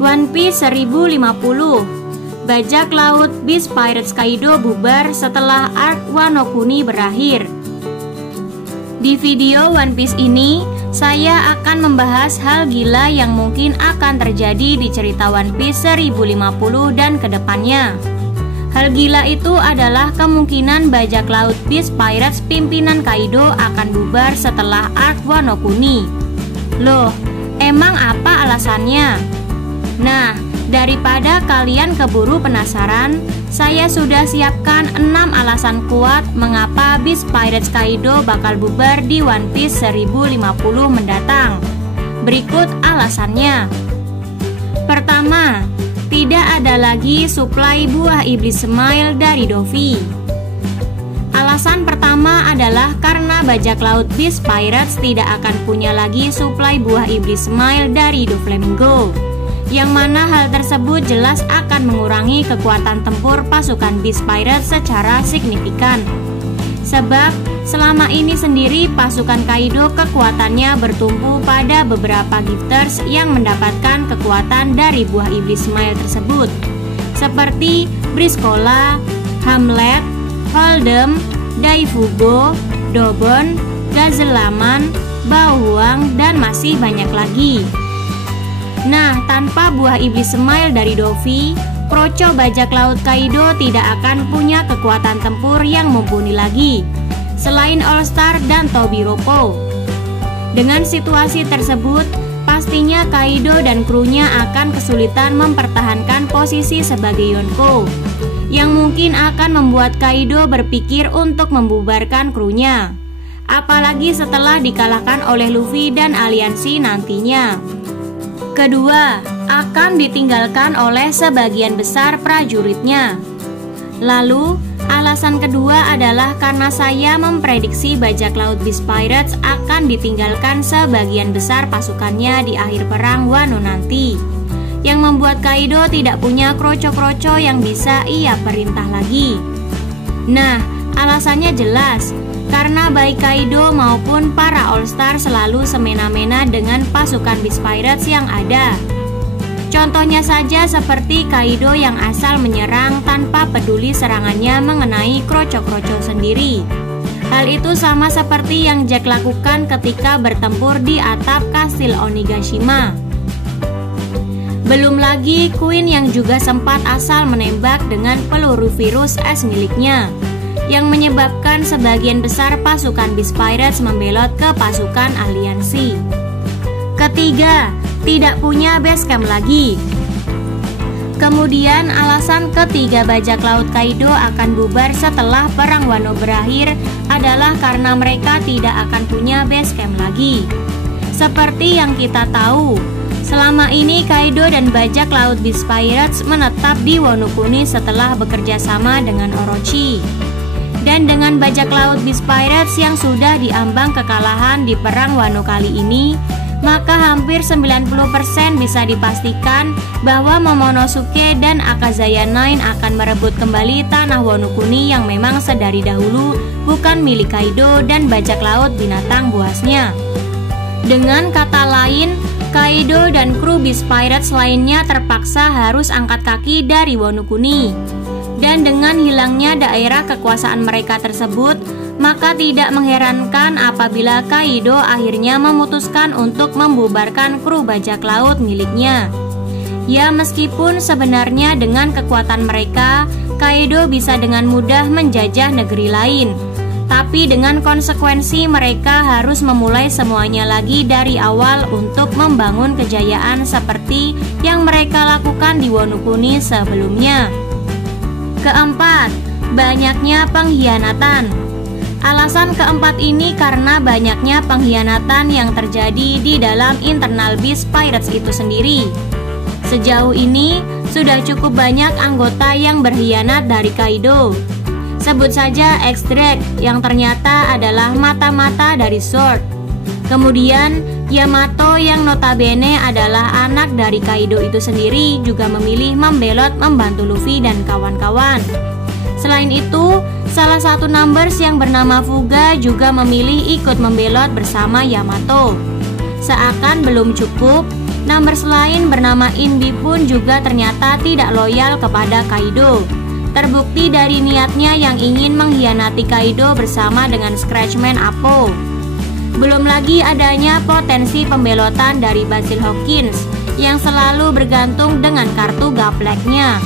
One Piece 1050. Bajak laut Beast Pirates Kaido bubar setelah arc Wano Kuni berakhir. Di video One Piece ini, saya akan membahas hal gila yang mungkin akan terjadi di cerita One Piece 1050 dan kedepannya. Hal gila itu adalah kemungkinan bajak laut Beast Pirates pimpinan Kaido akan bubar setelah arc Wano Kuni. Loh, emang apa alasannya? Nah, daripada kalian keburu penasaran, saya sudah siapkan 6 alasan kuat mengapa Beast Pirates Kaido bakal bubar di One Piece 1050 mendatang. Berikut alasannya. Pertama, tidak ada lagi suplai buah iblis Smile dari Dovi. Alasan pertama adalah karena bajak laut Beast Pirates tidak akan punya lagi suplai buah iblis Smile dari Doflamingo, yang mana hal tersebut jelas akan mengurangi kekuatan tempur pasukan Beast Pirates secara signifikan. Sebab selama ini sendiri pasukan Kaido kekuatannya bertumpu pada beberapa gifters yang mendapatkan kekuatan dari buah iblis Smile tersebut, seperti Briscola, Hamlet, Holdem, Daifugo, Dobon, Gazelaman, Bauhuang, dan masih banyak lagi. Nah, tanpa buah iblis Smile dari Dovi, kroco bajak laut Kaido tidak akan punya kekuatan tempur yang mumpuni lagi, selain All Star dan Tobiropo. Dengan situasi tersebut, pastinya Kaido dan krunya akan kesulitan mempertahankan posisi sebagai Yonko, yang mungkin akan membuat Kaido berpikir untuk membubarkan krunya, apalagi setelah dikalahkan oleh Luffy dan aliansi nantinya. Kedua, akan ditinggalkan oleh sebagian besar prajuritnya. Lalu, alasan kedua adalah karena saya memprediksi bajak laut Beast Pirates akan ditinggalkan sebagian besar pasukannya di akhir perang Wano nanti, yang membuat Kaido tidak punya kroco-kroco yang bisa ia perintah lagi. Nah, alasannya jelas, karena baik Kaido maupun para All Star selalu semena-mena dengan pasukan Beast Pirates yang ada. Contohnya saja seperti Kaido yang asal menyerang tanpa peduli serangannya mengenai kroco-kroco sendiri. Hal itu sama seperti yang Jack lakukan ketika bertempur di atap kastil Onigashima. Belum lagi Queen yang juga sempat asal menembak dengan peluru virus es miliknya, yang menyebabkan sebagian besar pasukan Beast Pirates membelot ke pasukan aliansi. Ketiga, tidak punya base camp lagi. Kemudian alasan ketiga bajak laut Kaido akan bubar setelah perang Wano berakhir adalah karena mereka tidak akan punya base camp lagi. Seperti yang kita tahu, selama ini Kaido dan bajak laut Beast Pirates menetap di Wano Kuni setelah bekerja sama dengan Orochi. Dan dengan bajak laut Beast Pirates yang sudah diambang kekalahan di perang Wano kali ini, maka hampir 90% bisa dipastikan bahwa Momonosuke dan Akazaya 9 akan merebut kembali tanah Wano Kuni yang memang sedari dahulu bukan milik Kaido dan bajak laut binatang buasnya. Dengan kata lain, Kaido dan kru Beast Pirates lainnya terpaksa harus angkat kaki dari Wano Kuni. Dan dengan hilangnya daerah kekuasaan mereka tersebut, maka tidak mengherankan apabila Kaido akhirnya memutuskan untuk membubarkan kru bajak laut miliknya. Ya, meskipun sebenarnya dengan kekuatan mereka, Kaido bisa dengan mudah menjajah negeri lain, tapi dengan konsekuensi mereka harus memulai semuanya lagi dari awal untuk membangun kejayaan seperti yang mereka lakukan di Wano Kuni sebelumnya. Keempat, banyaknya pengkhianatan. Alasan keempat ini karena banyaknya pengkhianatan yang terjadi di dalam internal Beast Pirates itu sendiri. Sejauh ini, sudah cukup banyak anggota yang berkhianat dari Kaido. Sebut saja X-Drake yang ternyata adalah mata-mata dari Sword. Kemudian, Yamato yang notabene adalah anak dari Kaido itu sendiri juga memilih membelot membantu Luffy dan kawan-kawan. Selain itu, salah satu Numbers yang bernama Fuga juga memilih ikut membelot bersama Yamato. Seakan belum cukup, numbers lain bernama Inbi pun juga ternyata tidak loyal kepada Kaido. Terbukti dari niatnya yang ingin mengkhianati Kaido bersama dengan Scratchman Appo. Belum lagi adanya potensi pembelotan dari Basil Hawkins yang selalu bergantung dengan kartu gapleknya.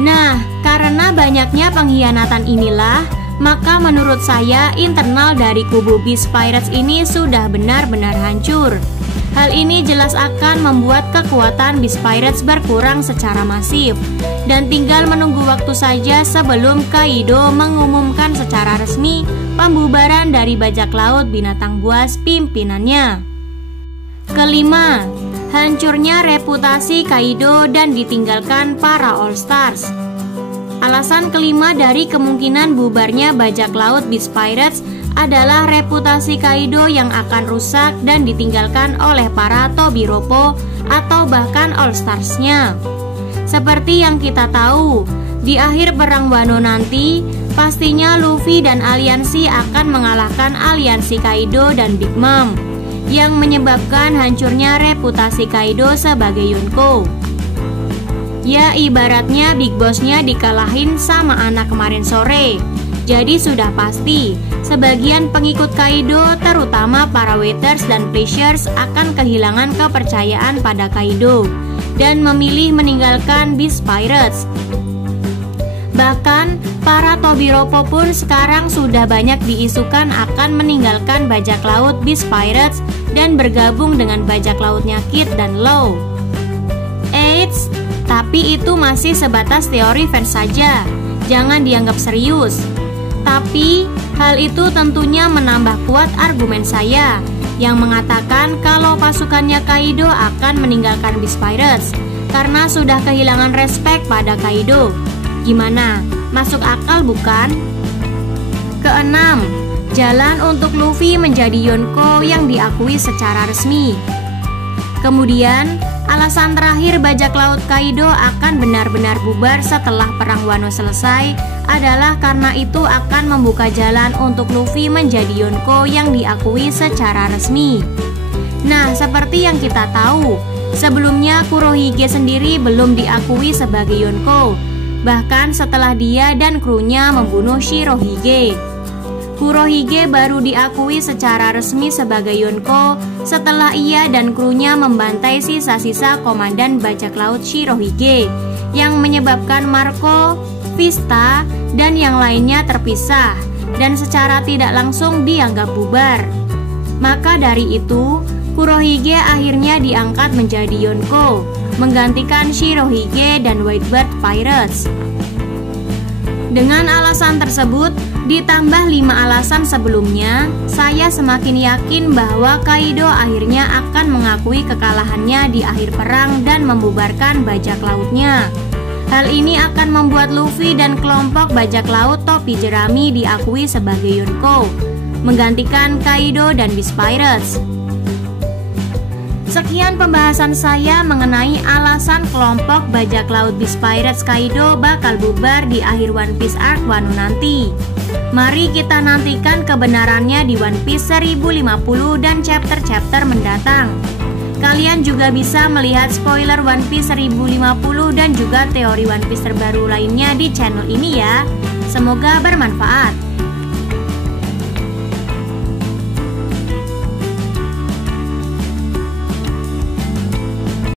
Nah, karena banyaknya pengkhianatan inilah, maka menurut saya internal dari kubu Beast Pirates ini sudah benar-benar hancur. Hal ini jelas akan membuat kekuatan Beast Pirates berkurang secara masif, dan tinggal menunggu waktu saja sebelum Kaido mengumumkan secara resmi pembubaran dari bajak laut binatang buas pimpinannya. Kelima, hancurnya reputasi Kaido dan ditinggalkan para All Stars. Alasan kelima dari kemungkinan bubarnya bajak laut Beast Pirates adalah reputasi Kaido yang akan rusak dan ditinggalkan oleh para Tobiropo atau bahkan All Stars-nya. Seperti yang kita tahu, di akhir perang Wano nanti, pastinya Luffy dan aliansi akan mengalahkan aliansi Kaido dan Big Mom, yang menyebabkan hancurnya reputasi Kaido sebagai Yonko. Ya ibaratnya Big Boss-nya dikalahin sama anak kemarin sore. Jadi sudah pasti sebagian pengikut Kaido, terutama para waiters dan pleasures, akan kehilangan kepercayaan pada Kaido dan memilih meninggalkan Beast Pirates. Bahkan para Tobiropo pun sekarang sudah banyak diisukan akan meninggalkan bajak laut Beast Pirates dan bergabung dengan bajak lautnya Kid dan Law. Eits, tapi itu masih sebatas teori fans saja, jangan dianggap serius. Tapi hal itu tentunya menambah kuat argumen saya yang mengatakan kalau pasukannya Kaido akan meninggalkan Beast Pirates karena sudah kehilangan respek pada Kaido. Gimana? Masuk akal bukan? Keenam, jalan untuk Luffy menjadi Yonko yang diakui secara resmi. Kemudian, alasan terakhir bajak laut Kaido akan benar-benar bubar setelah perang Wano selesai adalah karena itu akan membuka jalan untuk Luffy menjadi Yonko yang diakui secara resmi. Nah, seperti yang kita tahu, sebelumnya Kurohige sendiri belum diakui sebagai Yonko, bahkan setelah dia dan krunya membunuh Shirohige. Kurohige baru diakui secara resmi sebagai Yonko setelah ia dan krunya membantai sisa-sisa komandan bajak laut Shirohige yang menyebabkan Marco, Vista, dan yang lainnya terpisah dan secara tidak langsung dianggap bubar. Maka dari itu, Kurohige akhirnya diangkat menjadi Yonko, menggantikan Shirohige dan Whitebird Pirates. Dengan alasan tersebut, ditambah 5 alasan sebelumnya, saya semakin yakin bahwa Kaido akhirnya akan mengakui kekalahannya di akhir perang dan membubarkan bajak lautnya. Hal ini akan membuat Luffy dan kelompok bajak laut topi jerami diakui sebagai Yonko, menggantikan Kaido dan Beast Pirates. Sekian pembahasan saya mengenai alasan kelompok bajak laut Beast Pirates Kaido bakal bubar di akhir One Piece Arc Wano nanti. Mari kita nantikan kebenarannya di One Piece 1050 dan chapter-chapter mendatang. Kalian juga bisa melihat spoiler One Piece 1050 dan juga teori One Piece terbaru lainnya di channel ini ya. Semoga bermanfaat.